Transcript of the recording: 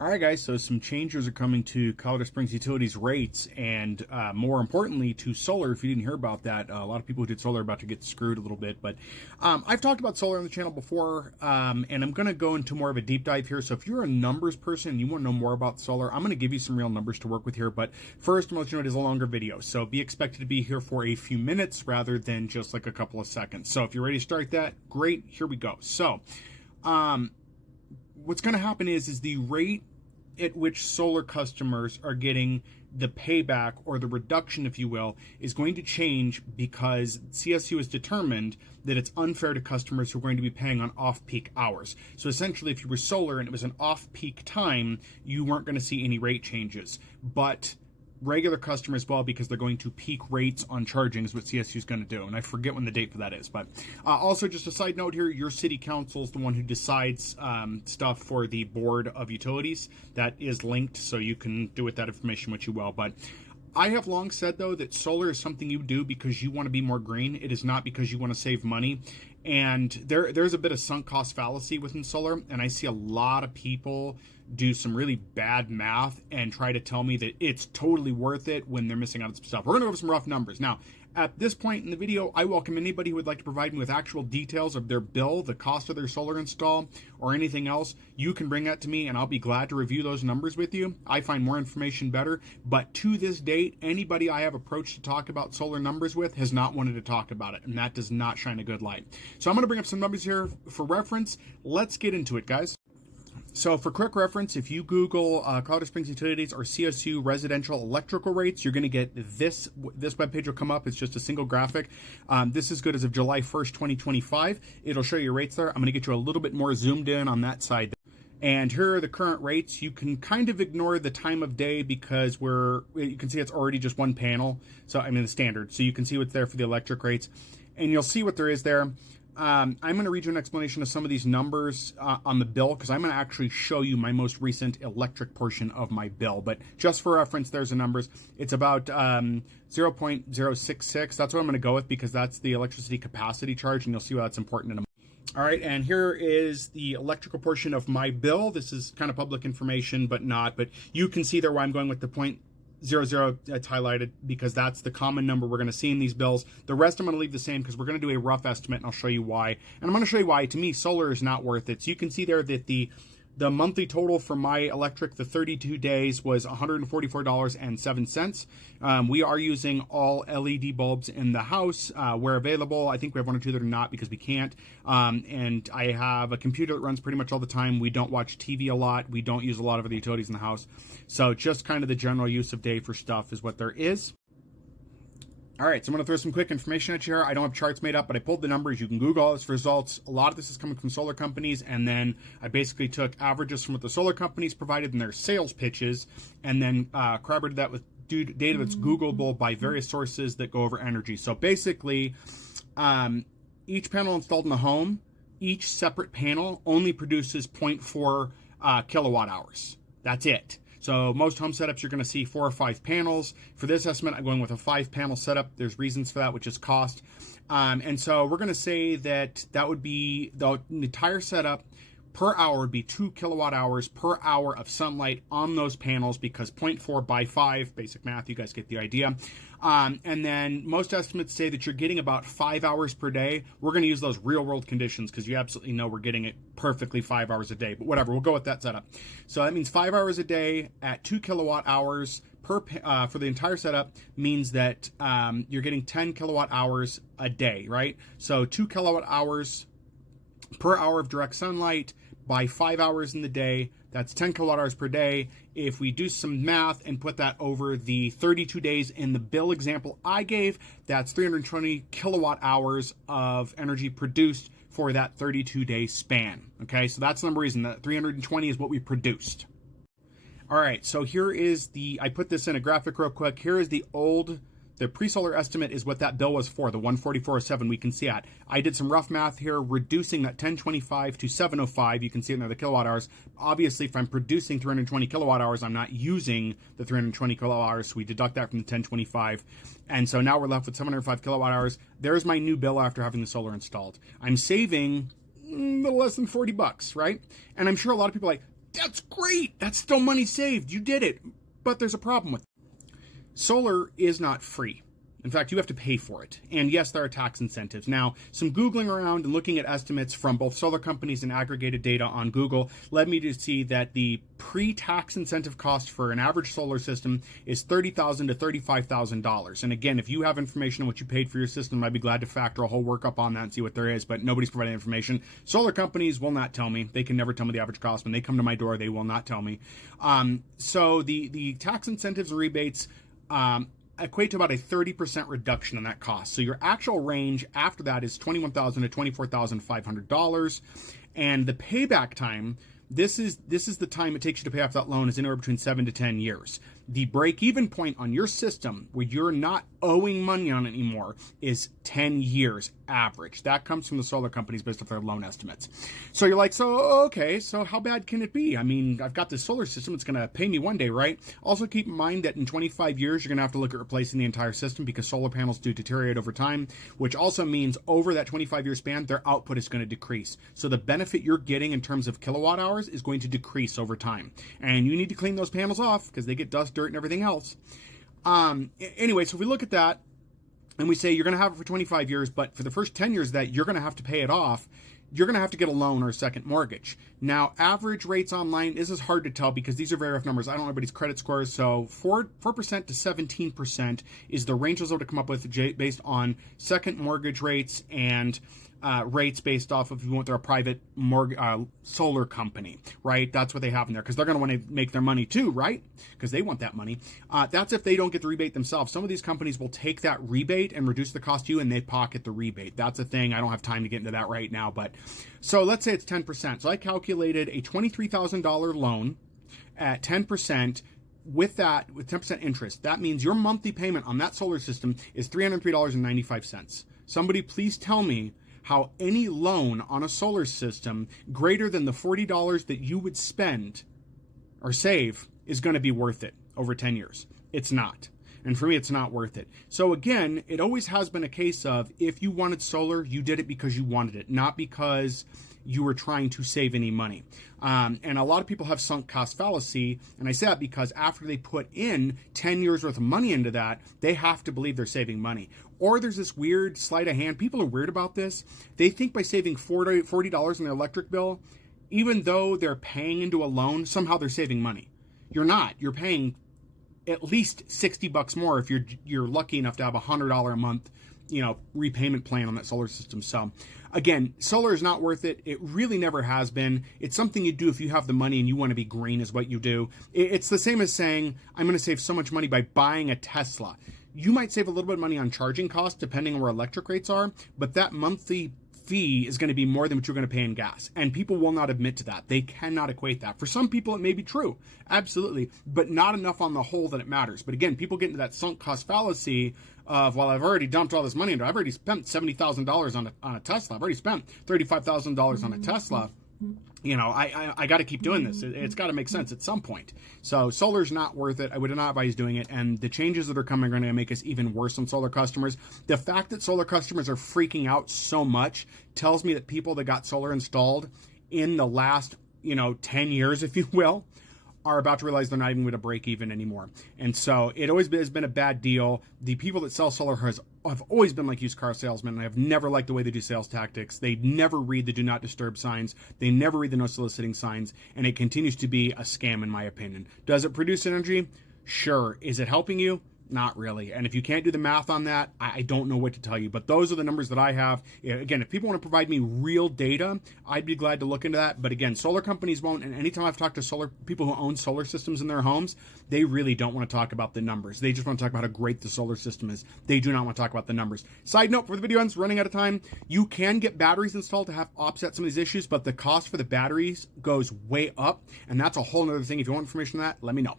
All right, guys, so some changes are coming to Colorado Springs Utilities rates, and more importantly, to solar. If you didn't hear about that, a lot of people who did solar are about to get screwed a little bit. But I've talked about solar on the channel before, and I'm going to go into more of a deep dive here. So if you're a numbers person and you want to know more about solar, I'm going to give you some real numbers to work with here. But first, I'm going to let you know it is a longer video, so be expected to be here for a few minutes rather than just like a couple of seconds. So if you're ready to start that, great, here we go. So what's going to happen is the rate at which solar customers are getting the payback, or the reduction, if you will, is going to change because CSU has determined that it's unfair to customers who are going to be paying on off-peak hours. So essentially, if you were solar and it was an off-peak time, you weren't going to see any rate changes. But regular customers, well, because they're going to peak rates on charging is what CSU is going to do. And I forget when the date for that is. But also, just a side note here, your city council is the one who decides stuff for the Board of Utilities. That is linked, so you can do with that information what you will. But I have long said, though, that solar is something you do because you want to be more green. It is not because you want to save money. And there's a bit of sunk cost fallacy within solar, and I see a lot of people do some really bad math and try to tell me that it's totally worth it when they're missing out on some stuff. We're going to go over some rough numbers. Now, at this point in the video, I welcome anybody who would like to provide me with actual details of their bill, the cost of their solar install, or anything else. You can bring that to me, and I'll be glad to review those numbers with you. I find more information better, but to this date, anybody I have approached to talk about solar numbers with has not wanted to talk about it, and that does not shine a good light. So I'm going to bring up some numbers here for reference. Let's get into it, guys. So for quick reference, if you Google Colorado Springs Utilities or CSU residential electrical rates, you're going to get this webpage will come up. It's just a single graphic. This is good as of July 1st, 2025. It'll show you rates there. I'm going to get you a little bit more zoomed in on that side. And here are the current rates. You can kind of ignore the time of day because you can see it's already just one panel. So, I mean, the standard. So you can see what's there for the electric rates. And you'll see what there is there. I'm going to read you an explanation of some of these numbers on the bill, because I'm going to actually show you my most recent electric portion of my bill. But just for reference, there's the numbers. It's about 0.066. That's what I'm going to go with because that's the electricity capacity charge, and you'll see why that's important in a moment. All right, and here is the electrical portion of my bill. This is kind of public information, but not. But you can see there why I'm going with the 0.00. It's highlighted because that's the common number we're going to see in these bills. The rest I'm going to leave the same because we're going to do a rough estimate, and I'll show you why. And I'm going to show you why, to me, solar is not worth it. So you can see there that the monthly total for my electric, the 32 days, was $144.07. We are using all LED bulbs in the house where available. I think we have one or two that are not because we can't. And I have a computer that runs pretty much all the time. We don't watch TV a lot. We don't use a lot of other utilities in the house. So just kind of the general use of day for stuff is what there is. All right, so I'm going to throw some quick information at you here. I don't have charts made up, but I pulled the numbers. You can Google all this for results. A lot of this is coming from solar companies, and then I basically took averages from what the solar companies provided in their sales pitches, and then corroborated that with data that's Googleable by various sources that go over energy. So basically, each panel installed in the home, each separate panel only produces 0.4 kilowatt hours. That's it. So most home setups, you're going to see 4 or 5 panels. For this estimate, I'm going with a 5-panel setup. There's reasons for that, which is cost. And so we're going to say that would be the entire setup per hour would be 2 kilowatt hours per hour of sunlight on those panels, because 0.4 by 5, basic math, you guys get the idea. And then most estimates say that you're getting about 5 hours per day. We're going to use those real world conditions because you absolutely know we're getting it perfectly 5 hours a day, but whatever, we'll go with that setup. So that means 5 hours a day at 2 kilowatt hours per for the entire setup means that you're getting 10 kilowatt hours a day, right? So 2 kilowatt hours per hour of direct sunlight by 5 hours in the day, that's 10 kilowatt hours per day. If we do some math and put that over the 32 days in the bill example I gave, that's 320 kilowatt hours of energy produced for that 32-day span. Okay, so that's the number reason that 320 is what we produced. All right, so here is I put this in a graphic real quick. Here is the pre-solar estimate is what that bill was for, the 144.07 we can see at. I did some rough math here, reducing that 1025 to 705. You can see in there the kilowatt hours. Obviously, if I'm producing 320 kilowatt hours, I'm not using the 320 kilowatt hours, so we deduct that from the 1025. And so now we're left with 705 kilowatt hours. There's my new bill after having the solar installed. I'm saving a little less than $40, right? And I'm sure a lot of people are like, That's great. That's still money saved. You did it. But there's a problem with it. Solar is not free. In fact, you have to pay for it. And yes, there are tax incentives. Now, some Googling around and looking at estimates from both solar companies and aggregated data on Google led me to see that the pre-tax incentive cost for an average solar system is $30,000 to $35,000. And again, if you have information on what you paid for your system, I'd be glad to factor a whole workup on that and see what there is, but nobody's providing information. Solar companies will not tell me. They can never tell me the average cost. When they come to my door, they will not tell me. So the tax incentives and rebates equate to about a 30% reduction in that cost. So your actual range after that is $21,000 to $24,500. And the payback time, this is the time it takes you to pay off that loan, is anywhere between 7 to 10 years. The break-even point on your system where you're not owing money on it anymore is 10 years average. That comes from the solar companies based off their loan estimates. So you're like, so how bad can it be? I mean, I've got this solar system. It's going to pay me one day, right? Also keep in mind that in 25 years, you're going to have to look at replacing the entire system because solar panels do deteriorate over time, which also means over that 25-year span, their output is going to decrease. So the benefit you're getting in terms of kilowatt hours is going to decrease over time. And you need to clean those panels off because they get dust, dirt, and everything else. Anyway, so if we look at that and we say you're going to have it for 25 years, but for the first 10 years of that, you're going to have to pay it off. You're going to have to get a loan or a second mortgage. Now, average rates online, this is hard to tell because these are very rough numbers. I don't know everybody's credit scores. So 4% to 17% is the range I was able to come up with based on second mortgage rates and rates based off of if you want they're a private solar company, right? That's what they have in there because they're going to want to make their money too, right? Because they want that money. That's if they don't get the rebate themselves. Some of these companies will take that rebate and reduce the cost to you and they pocket the rebate. That's a thing. I don't have time to get into that right now, but so let's say it's 10%. So I calculated a $23,000 loan at 10%. With 10% interest, that means your monthly payment on that solar system is $303.95. Somebody please tell me how any loan on a solar system greater than the $40 that you would spend or save is going to be worth it over 10 years. It's not. And for me, it's not worth it. So again, it always has been a case of if you wanted solar, you did it because you wanted it, not because you were trying to save any money. And a lot of people have sunk cost fallacy. And I say that because after they put in 10 years worth of money into that, they have to believe they're saving money. Or there's this weird sleight of hand. People are weird about this. They think by saving $40 in their electric bill, even though they're paying into a loan, somehow they're saving money. You're not. You're paying at least $60 more if you're lucky enough to have a $100 a month, repayment plan on that solar system. So again, solar is not worth it. It really never has been. It's something you do if you have the money and you want to be green is what you do. It's the same as saying, I'm going to save so much money by buying a Tesla. You might save a little bit of money on charging costs depending on where electric rates are, but that monthly fee is going to be more than what you're going to pay in gas. And people will not admit to that. They cannot equate that. For some people, it may be true. Absolutely. But not enough on the whole that it matters. But again, people get into that sunk cost fallacy of, well, I've already dumped all this money into it. I've already spent $70,000 on a Tesla. I've already spent $35,000 on a Tesla. I got to keep doing this. It's got to make sense at some point. So solar's not worth it. I would not advise doing it. And the changes that are coming are going to make us even worse on solar customers. The fact that solar customers are freaking out so much tells me that people that got solar installed in the last, 10 years, if you will, are about to realize they're not even going to break even anymore. And so it always has been a bad deal. The people that sell solar have always been like used car salesmen. I've never liked the way they do sales tactics. They never read the do not disturb signs. They never read the no soliciting signs. And it continues to be a scam in my opinion. Does it produce energy? Sure. Is it helping you? Not really. And if you can't do the math on that, I don't know what to tell you. But those are the numbers that I have. Again, if people want to provide me real data, I'd be glad to look into that. But again, solar companies won't. And anytime I've talked to solar people who own solar systems in their homes, they really don't want to talk about the numbers. They just want to talk about how great the solar system is. They do not want to talk about the numbers. Side note, for the video ends, running out of time, you can get batteries installed to have offset some of these issues, but the cost for the batteries goes way up. And that's a whole other thing. If you want information on that, let me know.